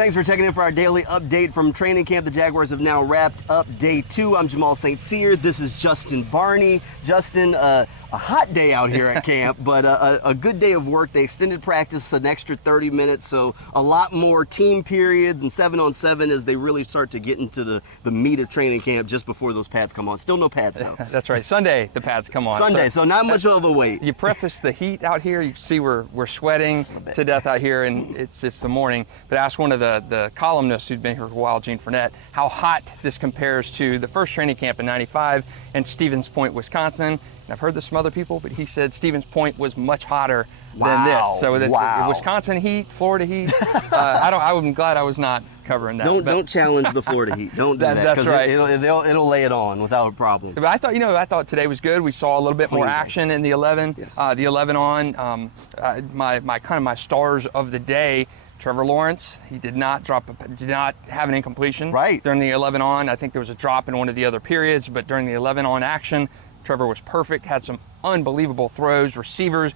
Thanks for checking in for our daily update from training camp. The Jaguars have now wrapped up day 2. I'm Jamal St. Cyr. This is Justin Barney. Justin, a hot day out here at camp, but a good day of work. They extended practice an extra 30 minutes, so a lot more team periods and 7-on-7 as they really start to get into the meat of training camp just before those pads come on. Still no pads though. That's right. Sunday the pads come on. Sunday, so not much of a wait. You preface the heat out here. You see we're sweating to death out here, and it's the morning. But ask one of the columnists who'd been here for a while, Gene Fournette, how hot this compares to the first training camp in '95 in Stevens Point, Wisconsin. And I've heard this from other people, but he said Stevens Point was much hotter than this. So the Wisconsin heat, Florida heat. I'm glad I was not covering that. Don't challenge the Florida heat. Don't do that. That's right. It'll lay it on without a problem. But I thought today was good. We saw a little bit more action in the 11. Yes. The 11 on. My stars of the day. Trevor Lawrence, he did not have an incompletion during the 11 on. I think there was a drop in one of the other periods, but during the 11 on action, Trevor was perfect, had some unbelievable throws, receivers.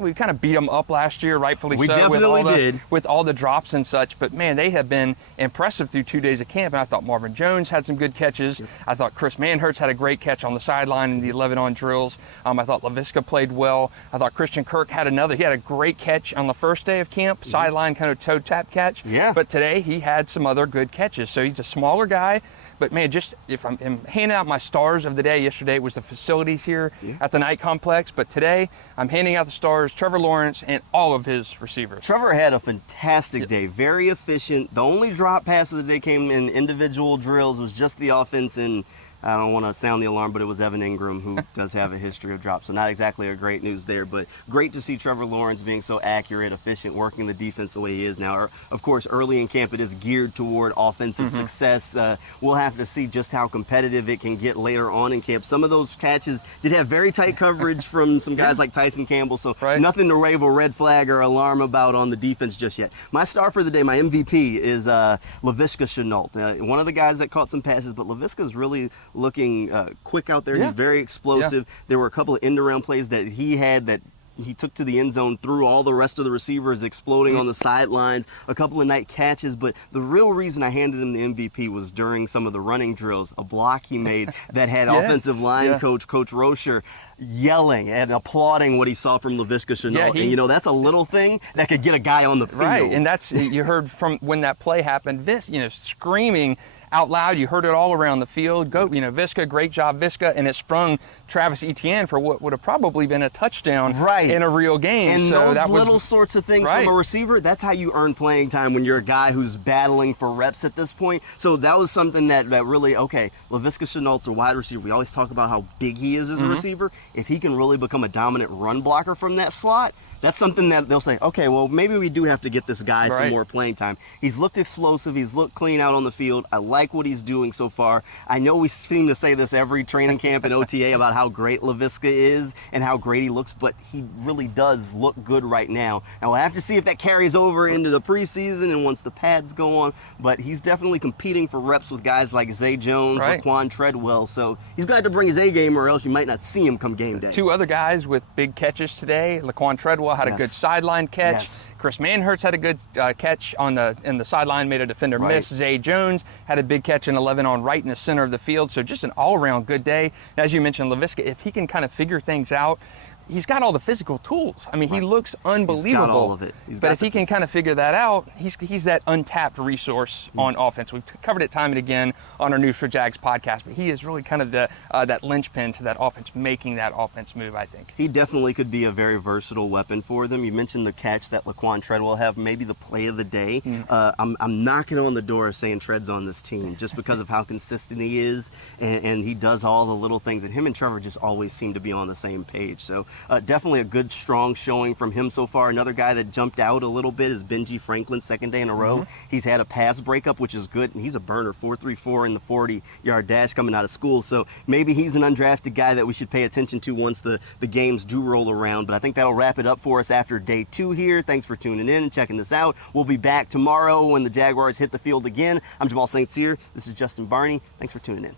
We kind of beat them up last year, rightfully we so, definitely with all the drops and such. But man, they have been impressive through 2 days of camp. And I thought Marvin Jones had some good catches. Sure. I thought Chris Manhertz had a great catch on the sideline in the 11 on drills. I thought Leviska played well. I thought Christian Kirk had a great catch on the first day of camp, sideline kind of toe tap catch. Yeah. But today he had some other good catches. So he's a smaller guy. But man, just if I'm handing out my stars of the day, yesterday was the facilities here at the night complex. But today I'm handing out the stars, Trevor Lawrence and all of his receivers. Trevor had a fantastic day, very efficient. The only drop pass of the day came in individual drills. It was just the offense, and I don't want to sound the alarm, but it was Evan Ingram, who does have a history of drops. So not exactly a great news there, but great to see Trevor Lawrence being so accurate, efficient, working the defense the way he is now. Of course, early in camp, it is geared toward offensive success. We'll have to see just how competitive it can get later on in camp. Some of those catches did have very tight coverage from some guys like Tyson Campbell, so nothing to wave a red flag or alarm about on the defense just yet. My star for the day, my MVP, is Leviska Chanult. One of the guys that caught some passes, but Leviska's really looking quick out there. He's very explosive. There were a couple of end-around plays that he had that he took to the end zone through all the rest of the receivers exploding on the sidelines, a couple of night catches. But the real reason I handed him the MVP was during some of the running drills, a block he made that had offensive line coach Rocher, yelling and applauding what he saw from Leviska Chanult. And that's a little thing that could get a guy on the field. Right, and that's, you heard from when that play happened, screaming out loud. You heard it all around the field. Viska, great job, Viska, and it sprung Travis Etienne for what would have probably been a touchdown in a real game. And so those little sorts of things from a receiver, that's how you earn playing time when you're a guy who's battling for reps at this point. So that was something that really, Leviska Chanult's a wide receiver. We always talk about how big he is as a receiver. If he can really become a dominant run blocker from that slot, that's something that they'll say, okay, well, maybe we do have to get this guy some more playing time. He's looked explosive. He's looked clean out on the field. I like what he's doing so far. I know we seem to say this every training camp and OTA about how great Leviska is and how great he looks, but he really does look good right now. Now, we'll have to see if that carries over into the preseason and once the pads go on, but he's definitely competing for reps with guys like Zay Jones, Laquan Treadwell, so he's going to have to bring his A game or else you might not see him come game day. Two other guys with big catches today. Laquan Treadwell had a good sideline catch. Chris Manhertz had a good catch in the sideline, made a defender miss. Zay Jones had a big catch in 11 on right in the center of the field. So just an all-around good day. As you mentioned, Leviska, if he can kind of figure things out, he's got all the physical tools. I mean, he looks unbelievable. He's got all of it. But if he can kind of figure that out, he's that untapped resource on offense. We've covered it time and again on our News4Jags podcast, but he is really kind of that linchpin to that offense, making that offense move, I think. He definitely could be a very versatile weapon for them. You mentioned the catch that Laquan Treadwell have, maybe the play of the day. I'm knocking on the door saying Tread's on this team just because of how consistent he is, and he does all the little things, and him and Trevor just always seem to be on the same page. So definitely a good, strong showing from him so far. Another guy that jumped out a little bit is Benji Franklin, second day in a row. He's had a pass breakup, which is good, and he's a burner, 4.34 in the 40-yard dash coming out of school. So maybe he's an undrafted guy that we should pay attention to once the games do roll around. But I think that'll wrap it up for us after day 2 here. Thanks for tuning in and checking this out. We'll be back tomorrow when the Jaguars hit the field again. I'm Jamal St. Cyr. This is Justin Barney. Thanks for tuning in.